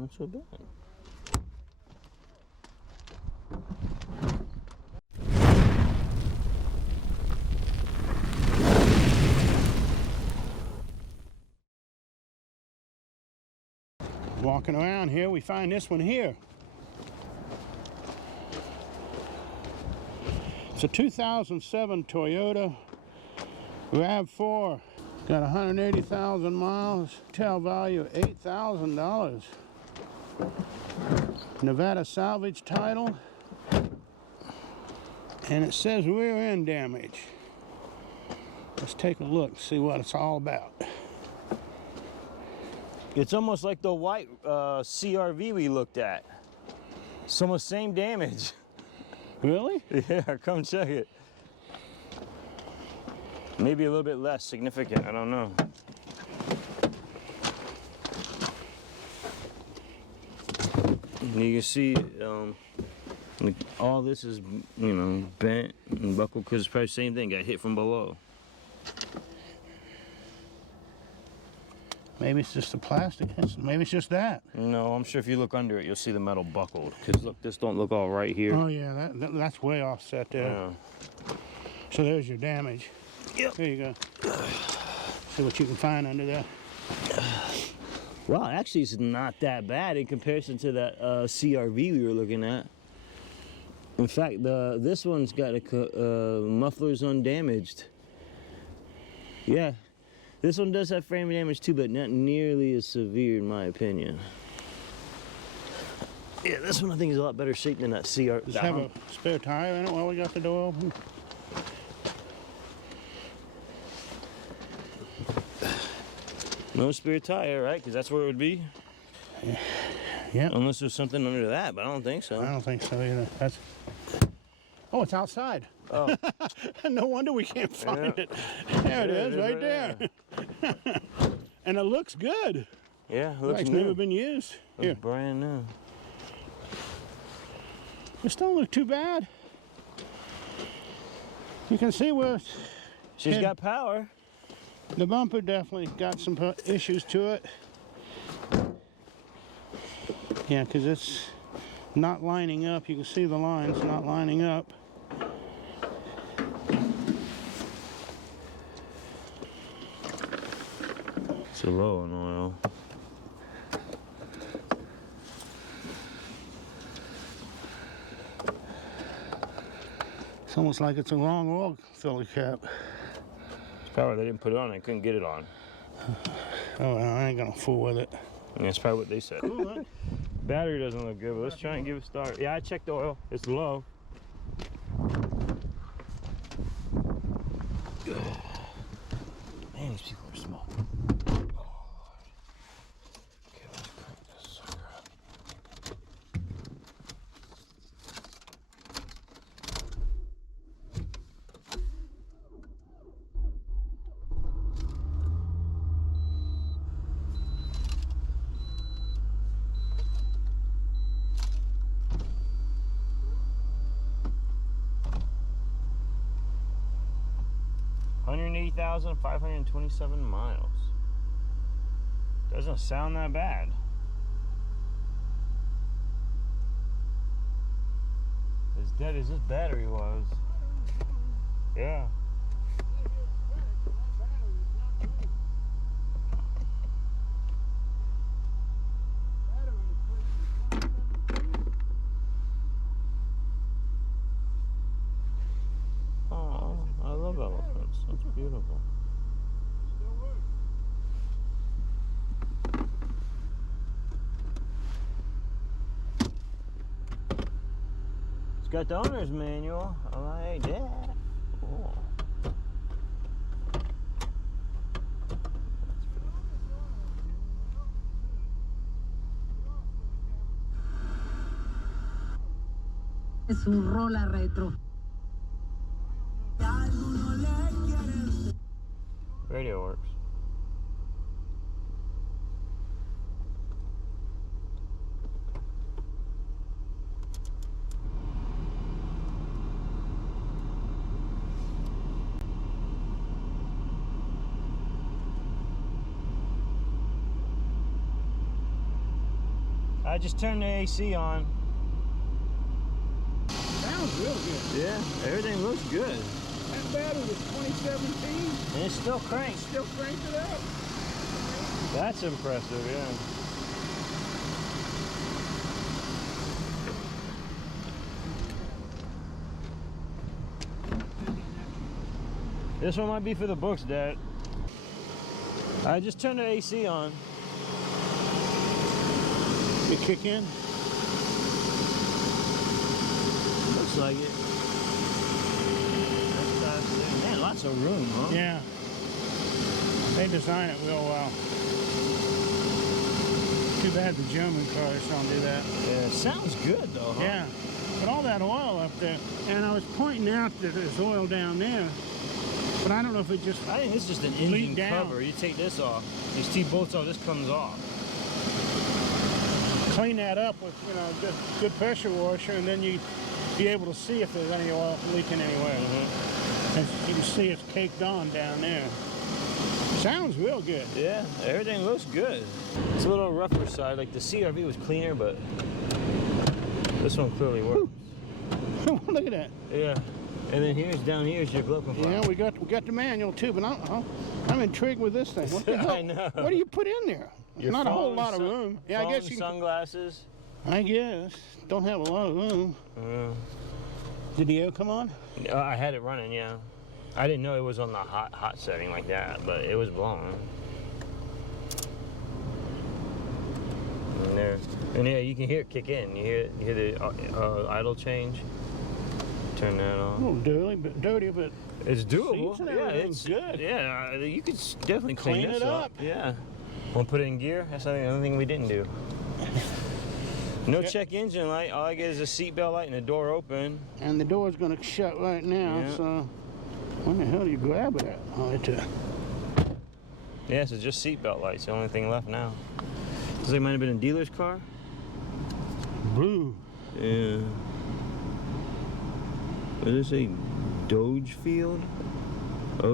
not so bad. Walking around here, we find this one here. It's a 2007 Toyota RAV4. Got 180,000 miles. Tail value of $8,000. Nevada salvage title. And it says rear end damage. Let's take a look, see what it's all about. It's almost like the white CRV we looked at. It's almost same damage. Really? Yeah, come check it. Maybe a little bit less significant, I don't know. And you can see like all this is, you know, bent and buckled because it's probably the same thing, got hit from below. Maybe it's just the plastic. Maybe it's just that. No, I'm sure if you look under it, you'll see the metal buckled. Because look, this don't look all right here. Oh yeah, that's way offset there. Yeah. So there's your damage. Yep. There you go. See what you can find under there. Well, actually, it's not that bad in comparison to that CRV we were looking at. In fact, this one's got a muffler's undamaged. Yeah. This one does have frame damage too, but not nearly as severe in my opinion. Yeah, this one I think is a lot better shape than that CR. Does it have a spare tire in it while we got the door open? No spare tire, right? Because that's where it would be. Yeah. Unless there's something under that, but I don't think so. I don't think so either. That's. Oh, it's outside. Oh. No wonder we can't find it. There it is, right there. And it looks good. Yeah, it looks like it's new. never been used. Here. Looks brand new. This don't look too bad. You can see where She's got power. the bumper definitely got some issues to it. Yeah, because it's not lining up. You can see the lines not lining up. It's low in oil. It's almost like it's a wrong oil filler cap. It's probably they didn't put it on, they couldn't get it on. Oh, well, I ain't gonna fool with it. And that's probably what they said. Cool, huh? Battery doesn't look good, but let's try and give it a start. Yeah, I checked the oil. It's low. Man, these people are smoking. Oh, okay, let's crank this sucker up. $180,527 miles. Doesn't sound that bad. As dead as this battery was. Yeah. Oh, I love elephants. That's beautiful. It's got the owner's manual. I like that. Cool. Es un rola retro. Radio works. I just turned the AC on. Sounds real good. Yeah, everything looks good. That battery was 2017. And it's still cranked. Still cranked it up. That's impressive, yeah. This one might be for the books, Dad. I just turned the AC on. You kick in? Looks like it. Man, lots of room, huh? Yeah. They design it real well. Too bad the German cars don't do that. Yeah, it sounds good though, huh? Yeah. But all that oil up there, and I was pointing out that there's oil down there, but I don't know if it just... I think it's just an engine leaked down. cover. You take this off, these T-bolts off, this comes off. Clean that up with, you know, good pressure washer, and then you'd be able to see if there's any oil leaking anywhere. As you can see, it's caked on down there. Sounds real good. Yeah, everything looks good. It's a little rougher side, like the CRV was cleaner, but this one clearly works. Look at that. Yeah, and then down here's your glove compartment. Yeah, we got the manual too, but I'm intrigued with this thing. What the hell? I know. What do you put in there? Your Not a whole phone, lot of room. Yeah, I guess you. Sunglasses. I guess don't have a lot of room. Did the air come on? I had it running, yeah. I didn't know it was on the hot setting like that, but it was blowing. And yeah, you can hear it kick in. You hear the idle change. Turn that A on. little dirty, but It's doable. seats and Yeah, everything's it's good. Yeah, you could definitely clean Clean this it up. Yeah. Want to put it in gear? That's the only thing we didn't do. No Yep. check engine light. All I get is a seatbelt light and the door open. and the door's gonna shut right now. Yeah. So, when the hell do you grab it at? Oh, it's Yeah, so just seatbelt lights. The only thing left now. Looks like it might have been a dealer's car. blue. Yeah. What does it say? Dogefield?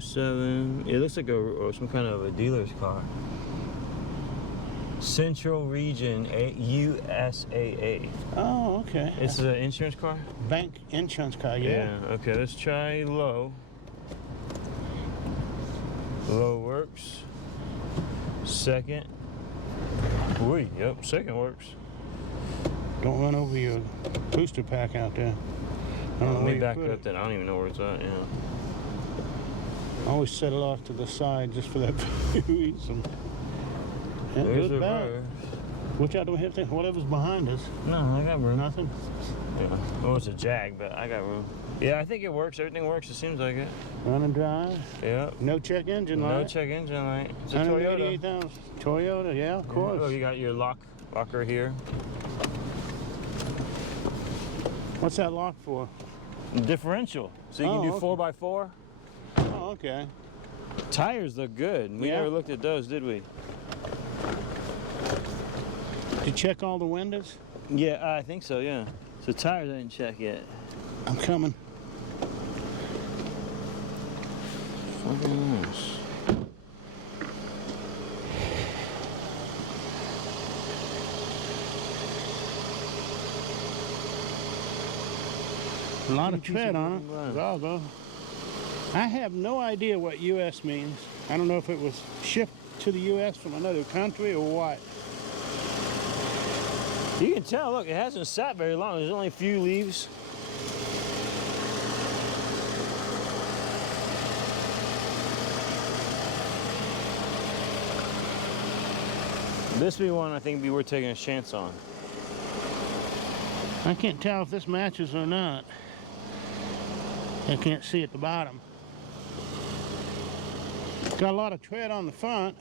07. It looks like some kind of a dealer's car. Central Region USAA. Oh, okay. It's an insurance car? Bank insurance car. Yeah. Okay, let's try low. Low works. Second. Wait, yep, second works. Don't run over your booster pack out there. I don't know Let where me you back put up that. I don't even know where it's at, yeah. I always set it off to the side just for that reason. Yeah, There's good the back. reverse. Watch out, don't hit things. Whatever's behind us. No, I got room. Nothing. Yeah. Well, it's a Jag, but I got room. Yeah, I think it works. Everything works. It seems like it. Run and drive. Yep. No check engine light. No check engine light. It's a Toyota. 188,000. Toyota, yeah, of course. Oh, you got your locker here. What's that lock for? Differential. So you can Oh, do okay. 4x4. Oh, okay. Tires look good. We Yeah. never looked at those, did we? Did you check all the windows? Yeah, I think so, yeah. So tires I didn't check yet. I'm coming. Fucking nice. A lot of tread on it. Bravo. I have no idea what U.S. means. I don't know if it was shipped to the U.S. from another country or what. You can tell, look, it hasn't sat very long. There's only a few leaves. This be one I think be worth taking a chance on. I can't tell if this matches or not. I can't see at the bottom. Got a lot of tread on the front.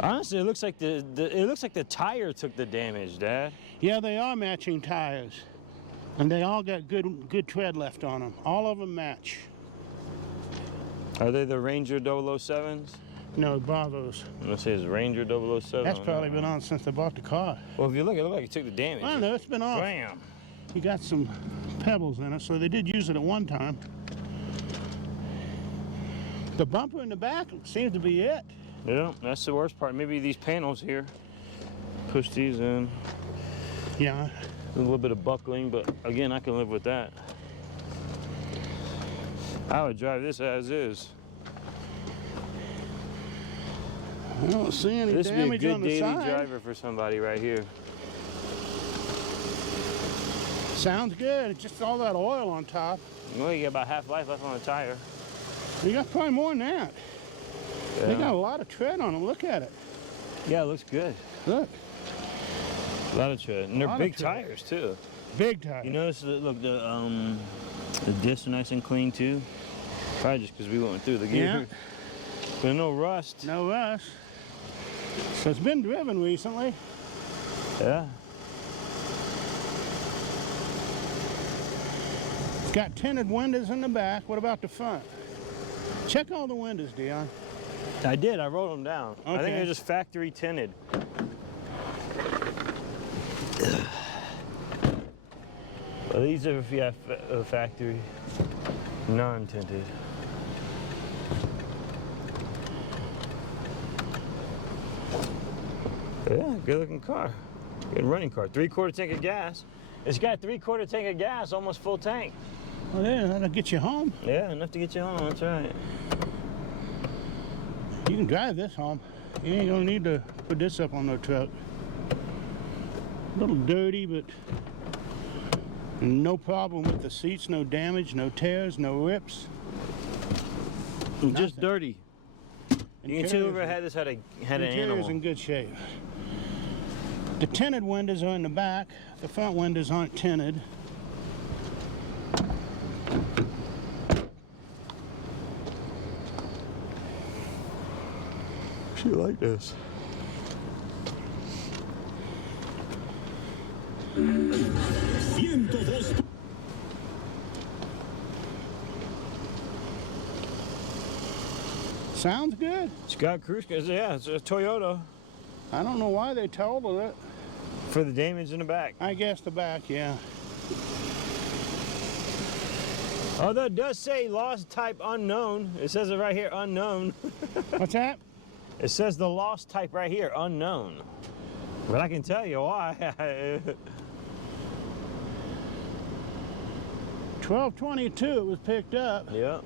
Honestly, it looks like the tire took the damage, Dad. Yeah, they are matching tires. And they all got good tread left on them. All of them match. Are they the Ranger 007s? No, Bravos. Let's say it's Ranger 007. That's probably been on since they bought the car. Well, if you look, it looks like it took the damage. I know, it's been off. Bam. You got some pebbles in it, so they did use it at one time. The bumper in the back seems to be it. Yeah, that's the worst part. Maybe these panels here. push these in. Yeah. A little bit of buckling, but again, I can live with that. I would drive this as is. I don't see any This would be a damage good on the daily side. driver for somebody right here. Sounds good. It's just all that oil on top. Well, you got about half life left on the tire. You got probably more than that. They got a lot of tread on them. Look at it. Yeah, it looks good. Look. A lot of tread. And they're Lot of big tread. tires too. Big tire. You notice that, look, the discs are nice and clean too. Probably just because we went through the gear. Yeah. But no rust. No rust. So it's been driven recently. Yeah. It's got tinted windows in the back. What about the front? Check all the windows, Dion. I did. I wrote them down. I think Okay. they're just factory tinted. Well, these are factory non-tinted. Yeah, good looking car. Good running car. 3/4 tank of gas. It's got 3/4 tank of gas, almost full tank. Well, yeah, that'll get you home. Yeah, enough to get you home. That's right. You can drive this home. You ain't gonna need to put this up on no truck. A little dirty, but no problem with the seats. No damage, no tears, no rips. Just Nothing. dirty. You can see whoever had this had an Interior's animal. in good shape. The tinted windows are in the back. The front windows aren't tinted. She like this. Sounds good. It's got cruise control. Yeah, it's a Toyota I don't know why they totaled it. for the damage in the back. I guess the back, yeah. Although it does say lost type unknown. It says it right here, unknown. What's that? It says the lost type right here, unknown. But I can tell you why. 1222 it was picked up. Yep.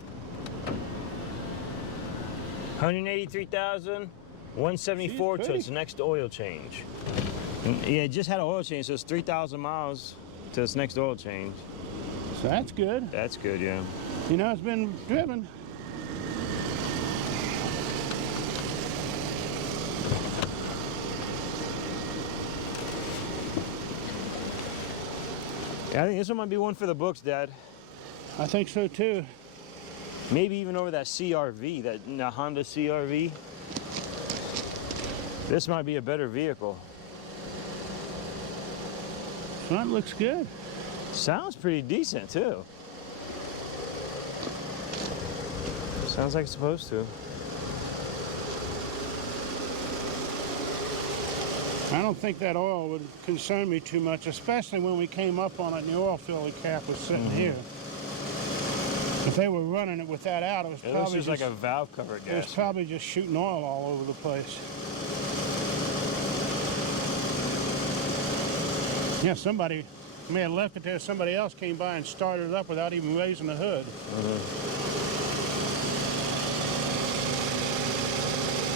183,174 She's to its pretty. next oil change. Yeah, it just had an oil change, so it's 3,000 miles to its next oil change. So that's good. That's good, yeah. You know, it's been driven. Yeah, I think this one might be one for the books, Dad. I think so too. Maybe even over that CRV, that Honda CRV. This might be a better vehicle. Front looks good. Sounds pretty decent too. Sounds like it's supposed to. I don't think that oil would concern me too much, especially when we came up on it and the oil filter cap was sitting here. If they were running it with that out, it was It looks probably just like a valve cover it was gas. probably just shooting oil all over the place. Yeah, somebody may have left it there. Somebody else came by and started it up without even raising the hood.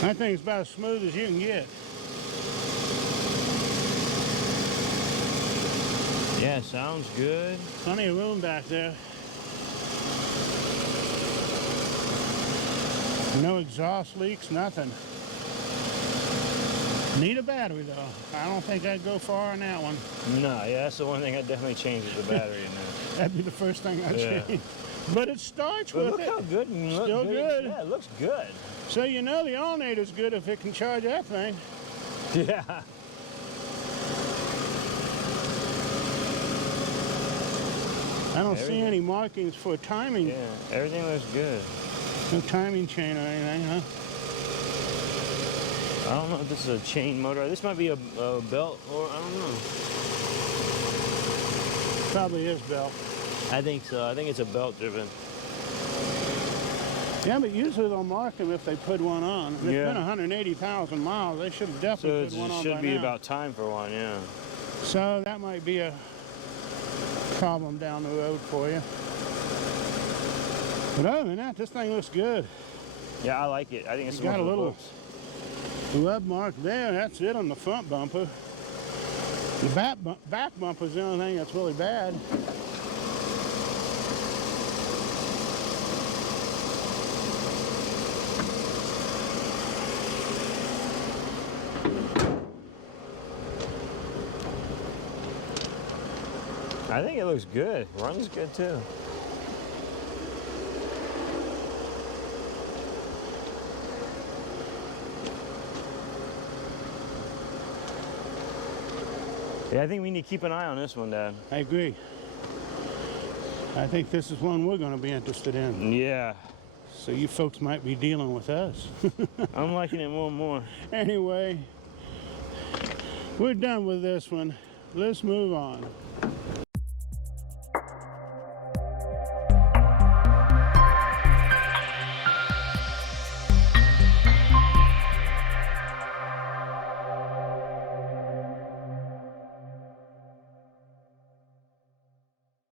That thing's about as smooth as you can get. Yeah, sounds good. Plenty of room back there. No exhaust leaks, nothing. Need a battery though. I don't think I'd go far on that one. No, yeah, that's the one thing I'd definitely change is the battery in there. That'd be the first thing I'd Yeah. change. But it starts But with look it. how good and look Still good. Yeah, it looks good. So you know the alternator's good if it can charge that thing. Yeah. I don't see Everything. any markings for timing. Yeah, everything looks good. No timing chain or anything, huh? I don't know if this is a chain motor. This might be a belt, or I don't know. Probably is belt. I think so. I think it's a belt driven. Yeah, but usually they'll mark them if they put one on. It's Yeah. been 180,000 miles. They should have definitely So put one it on should by be now. about time for one, yeah. So that might be a problem down the road for you. But other than that, this thing looks good. Yeah, I like it. I think it's You got a one of the little books. rub mark there. That's it on the front bumper. The back bumper is the only thing that's really bad. I think it looks good. Runs good too. Yeah, I think we need to keep an eye on this one, Dad. I agree. I think this is one we're going to be interested in. Yeah, So you folks might be dealing with us. I'm liking it more and more. Anyway, we're done with this one. Let's move on.